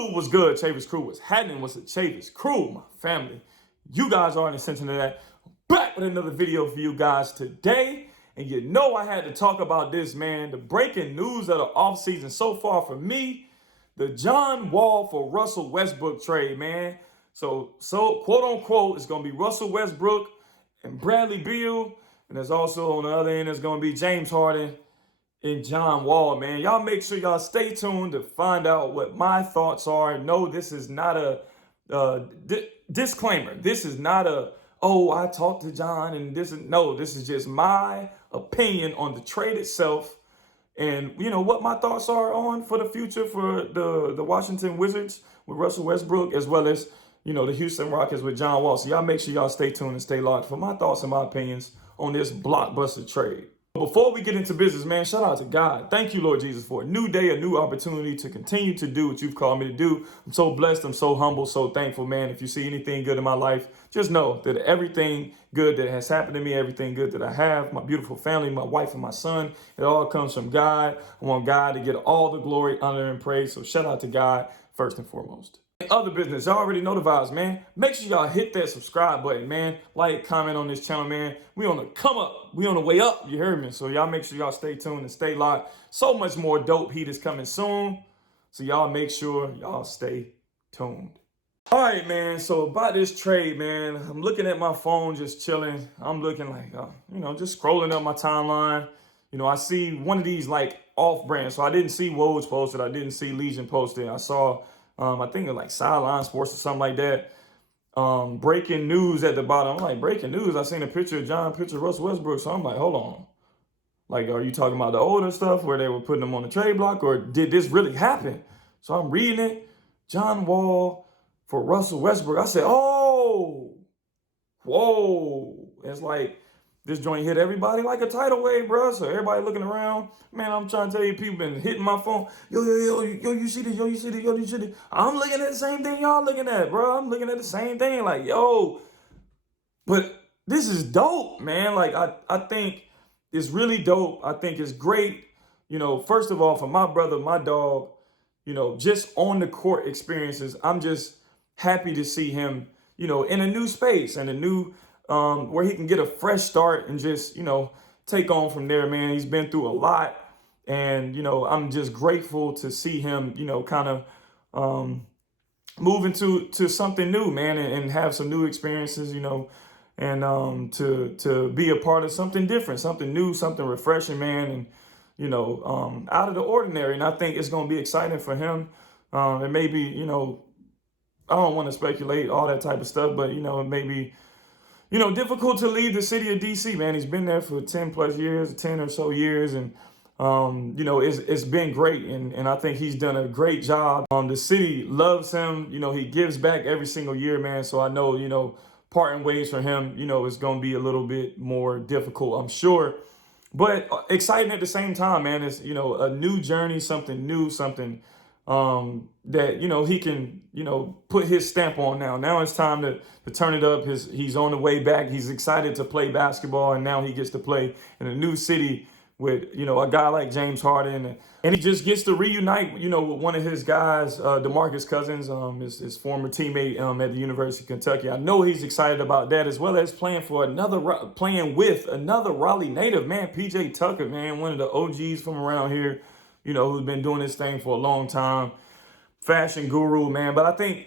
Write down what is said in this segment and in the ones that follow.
YouTube was good. Chavis Crew was happening. Was the Chavis Crew, my family. You guys are in attention to that. Back with another video for you guys today. And you know I had to talk about this, man. The breaking news of the offseason so far for me. The John Wall for Russell Westbrook trade, man. So quote unquote, it's going to be Russell Westbrook and Bradley Beal. And there's also on the other end, it's going to be James Harden and John Wall, man. Y'all make sure y'all stay tuned to find out what my thoughts are. No, this is not a disclaimer. This is not a, oh, I talked to John and this is, no, this is just my opinion on the trade itself. And, you know, what my thoughts are on for the future for the Washington Wizards with Russell Westbrook, as well as, you know, the Houston Rockets with John Wall. So y'all make sure y'all stay tuned and stay locked for my thoughts and my opinions on this blockbuster trade. Before we get into business, man, shout out to God. Thank you, Lord Jesus, for a new day, a new opportunity to continue to do what you've called me to do. I'm so blessed. I'm so humble, so thankful, man. If you see anything good in my life, just know that everything good that has happened to me, everything good that I have, my beautiful family, my wife and my son, it all comes from God. I want God to get all the glory, honor, and praise. So shout out to God first and foremost. Other business, y'all already know the vibes, man. Make sure y'all hit that subscribe button, man. Like, comment on this channel, man. We on the come up. We on the way up. You heard me? So y'all make sure y'all stay tuned and stay locked. So much more dope heat is coming soon. So y'all make sure y'all stay tuned. All right, man. So about this trade, man, I'm looking at my phone, just chilling. I'm looking like, you know, just scrolling up my timeline. You know, I see one of these like off brand. So I didn't see Woj posted. I didn't see Legion posted. I saw I think it's like Sideline Sports or something like that. Breaking news at the bottom. I'm like, breaking news. I seen a picture of Russell Westbrook. So I'm like, hold on. Like, are you talking about the older stuff where they were putting them on the trade block, or did this really happen? So I'm reading it. John Wall for Russell Westbrook. I said, oh, whoa. It's like, this joint hit everybody like a tidal wave, bro. So everybody looking around. Man, I'm trying to tell you, people been hitting my phone. Yo, you see this? Yo, you see this? Yo, you see this? I'm looking at the same thing y'all looking at, bro. I'm looking at the same thing. Like, yo. But this is dope, man. Like, I think it's really dope. I think it's great. You know, first of all, for my brother, my dog, you know, just on the court experiences, I'm just happy to see him, you know, in a new space and a new where he can get a fresh start and just, you know, take on from there, man. He's been through a lot. And, you know, I'm just grateful to see him, you know, kind of move into something new, man, and have some new experiences, you know, and to be a part of something different, something new, something refreshing, man, and, you know, out of the ordinary. And I think it's going to be exciting for him. And maybe, you know, I don't want to speculate all that type of stuff, but, you know, maybe, you know, difficult to leave the city of DC, man. He's been there for 10 plus years, 10 or so years. And, you know, it's been great. And I think he's done a great job. The city loves him. You know, he gives back every single year, man. So I know, you know, parting ways for him, you know, is going to be a little bit more difficult, I'm sure. But exciting at the same time, man. It's, you know, a new journey, something new, something that, you know, he can, you know, put his stamp on now. Now it's time to turn it up. He's on the way back. He's excited to play basketball, and now he gets to play in a new city with, you know, a guy like James Harden. And he just gets to reunite, you know, with one of his guys, DeMarcus Cousins, his former teammate at the University of Kentucky. I know he's excited about that, as well as playing with another Raleigh native, man, PJ Tucker, man, one of the OGs from around here, you know, who's been doing this thing for a long time. Fashion guru, man. But I think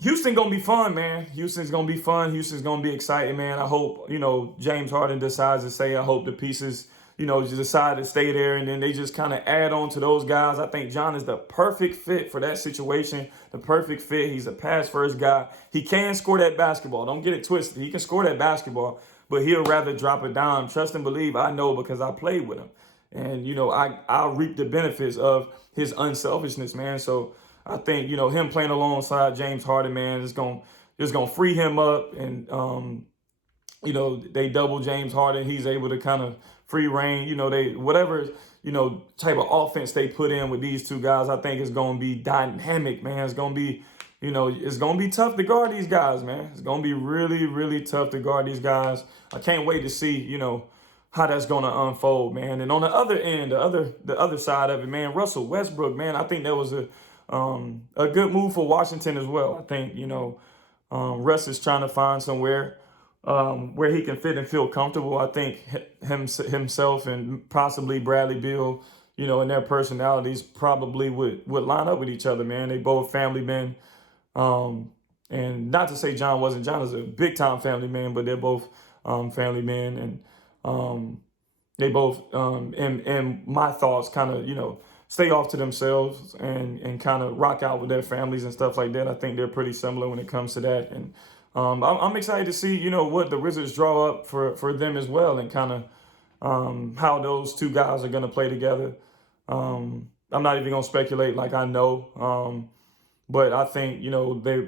Houston going to be fun, man. Houston's going to be fun. Houston's going to be exciting, man. I hope, you know, James Harden decides to say, I hope the pieces, you know, just decide to stay there, and then they just kind of add on to those guys. I think John is the perfect fit for that situation, the perfect fit. He's a pass-first guy. He can score that basketball. Don't get it twisted. He can score that basketball, but he'll rather drop a dime. Trust and believe, I know, because I played with him. And, you know, I'll reap the benefits of his unselfishness, man. So I think, you know, him playing alongside James Harden, man, is going to free him up. And, you know, they double James Harden. He's able to kind of free reign, you know, whatever, you know, type of offense they put in with these two guys, I think it's going to be dynamic, man. It's going to be, you know, it's going to be tough to guard these guys, man. It's going to be really, really tough to guard these guys. I can't wait to see, you know, how that's going to unfold, man. And on the other end, the other side of it, man, Russell Westbrook, man, I think that was a a good move for Washington as well. I think, Russ is trying to find somewhere where he can fit and feel comfortable. I think himself and possibly Bradley Beal, and their personalities probably would line up with each other, man. They both family men. And not to say John wasn't. John is a big time family man, but they're both family men. And they both, in my thoughts, kind of, stay off to themselves and kind of rock out with their families and stuff like that. I think they're pretty similar when it comes to that. And I'm excited to see, what the Wizards draw up for them as well, and kind of how those two guys are going to play together. I'm not even going to speculate like I know. But I think,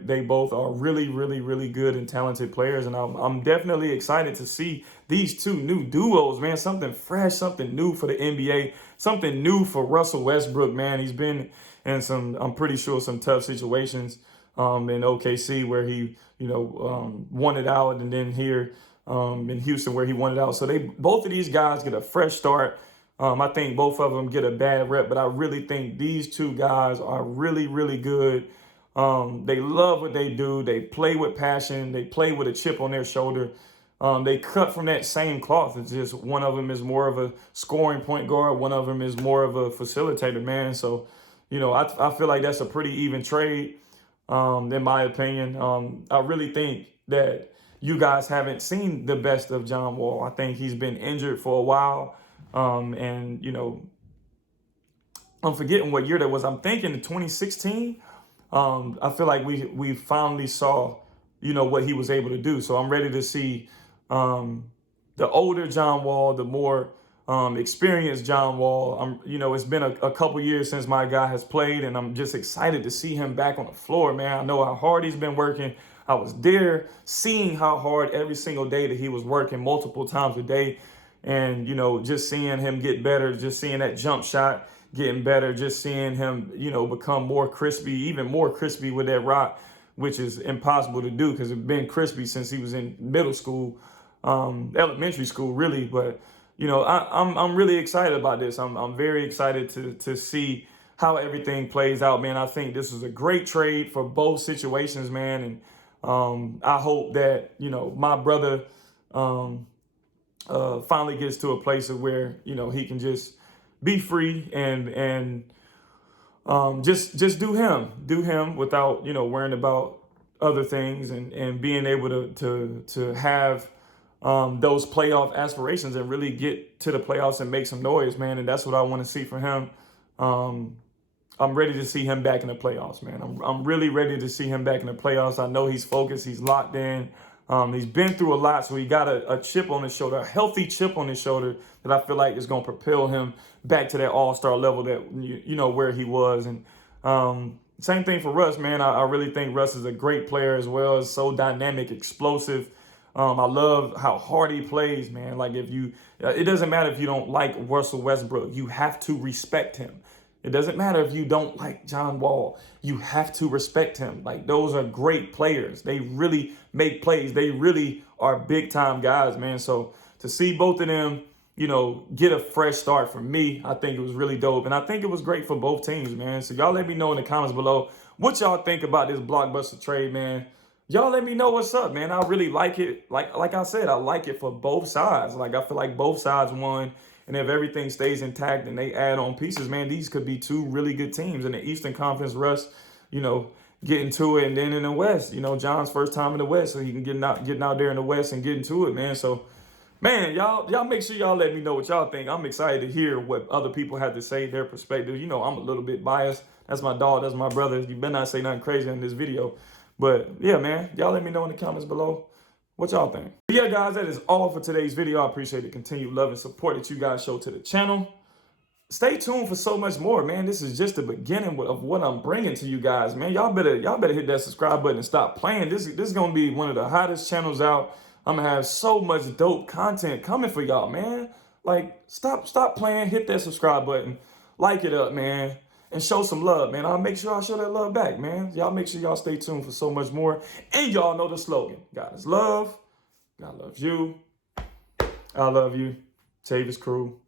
they both are really, really, really good and talented players. And I'm definitely excited to see these two new duos, man. Something fresh, something new for the NBA, something new for Russell Westbrook, man. He's been in I'm pretty sure, some tough situations in OKC where he, won it out, and then here in Houston where he won it out. So both of these guys get a fresh start. I think both of them get a bad rep, but I really think these two guys are really, really good. They love what they do. They play with passion. They play with a chip on their shoulder. They cut from that same cloth. It's just one of them is more of a scoring point guard. One of them is more of a facilitator, man. So, I feel like that's a pretty even trade, in my opinion. I really think that you guys haven't seen the best of John Wall. I think he's been injured for a while. And, I'm forgetting what year that was. I'm thinking in 2016. I feel like we finally saw, what he was able to do. So I'm ready to see the older John Wall, the more experienced John Wall. It's been a couple years since my guy has played, and I'm just excited to see him back on the floor, man. I know how hard he's been working. I was there seeing how hard every single day that he was working multiple times a day. And, just seeing him get better, just seeing that jump shot getting better, just seeing him, become more crispy, even more crispy with that rock, which is impossible to do because it's been crispy since he was in middle school, elementary school, really. But, I'm really excited about this. I'm very excited to see how everything plays out, man. I think this is a great trade for both situations, man. And I hope that, my brother finally gets to a place of where, he can just be free and just do him without, worrying about other things, and being able to have those playoff aspirations and really get to the playoffs and make some noise, man. And that's what I want to see from him. I'm ready to see him back in the playoffs, man. I'm really ready to see him back in the playoffs. I know he's focused. He's locked in. He's been through a lot, so he got a chip on his shoulder, a healthy chip on his shoulder that I feel like is going to propel him back to that all-star level that, where he was. And same thing for Russ, man. I really think Russ is a great player as well. Is so dynamic, explosive. I love how hard he plays, man. Like it doesn't matter if you don't like Russell Westbrook. You have to respect him. It doesn't matter if you don't like John Wall. You have to respect him. Like, those are great players. They really make plays. They really are big-time guys, man. So to see both of them, get a fresh start for me, I think it was really dope. And I think it was great for both teams, man. So y'all let me know in the comments below what y'all think about this blockbuster trade, man. Y'all let me know what's up, man. I really like it. Like I said, I like it for both sides. Like, I feel like both sides won. And if everything stays intact and they add on pieces, man, these could be two really good teams in the Eastern Conference. Russ, getting to it, and then in the West, John's first time in the West, so he can getting out there in the West and getting to it, man. So, man, y'all make sure y'all let me know what y'all think. I'm excited to hear what other people have to say, their perspective. I'm a little bit biased. That's my dog. That's my brother. You better not say nothing crazy in this video. But yeah, man, y'all let me know in the comments below what y'all think. But yeah, guys, that is all for today's video. I appreciate the continued love and support that you guys show to the channel. Stay tuned for so much more, man. This is just the beginning of what I'm bringing to you guys, man. Y'all better hit that subscribe button and stop playing. This is gonna be one of the hottest channels out. I'm gonna have so much dope content coming for y'all, man. Like, stop playing. Hit that subscribe button, like it up, man, and show some love, man. I'll make sure I show that love back, man. Y'all make sure y'all stay tuned for so much more. And y'all know the slogan: God is love. God loves you. I love you. Tavis Crew.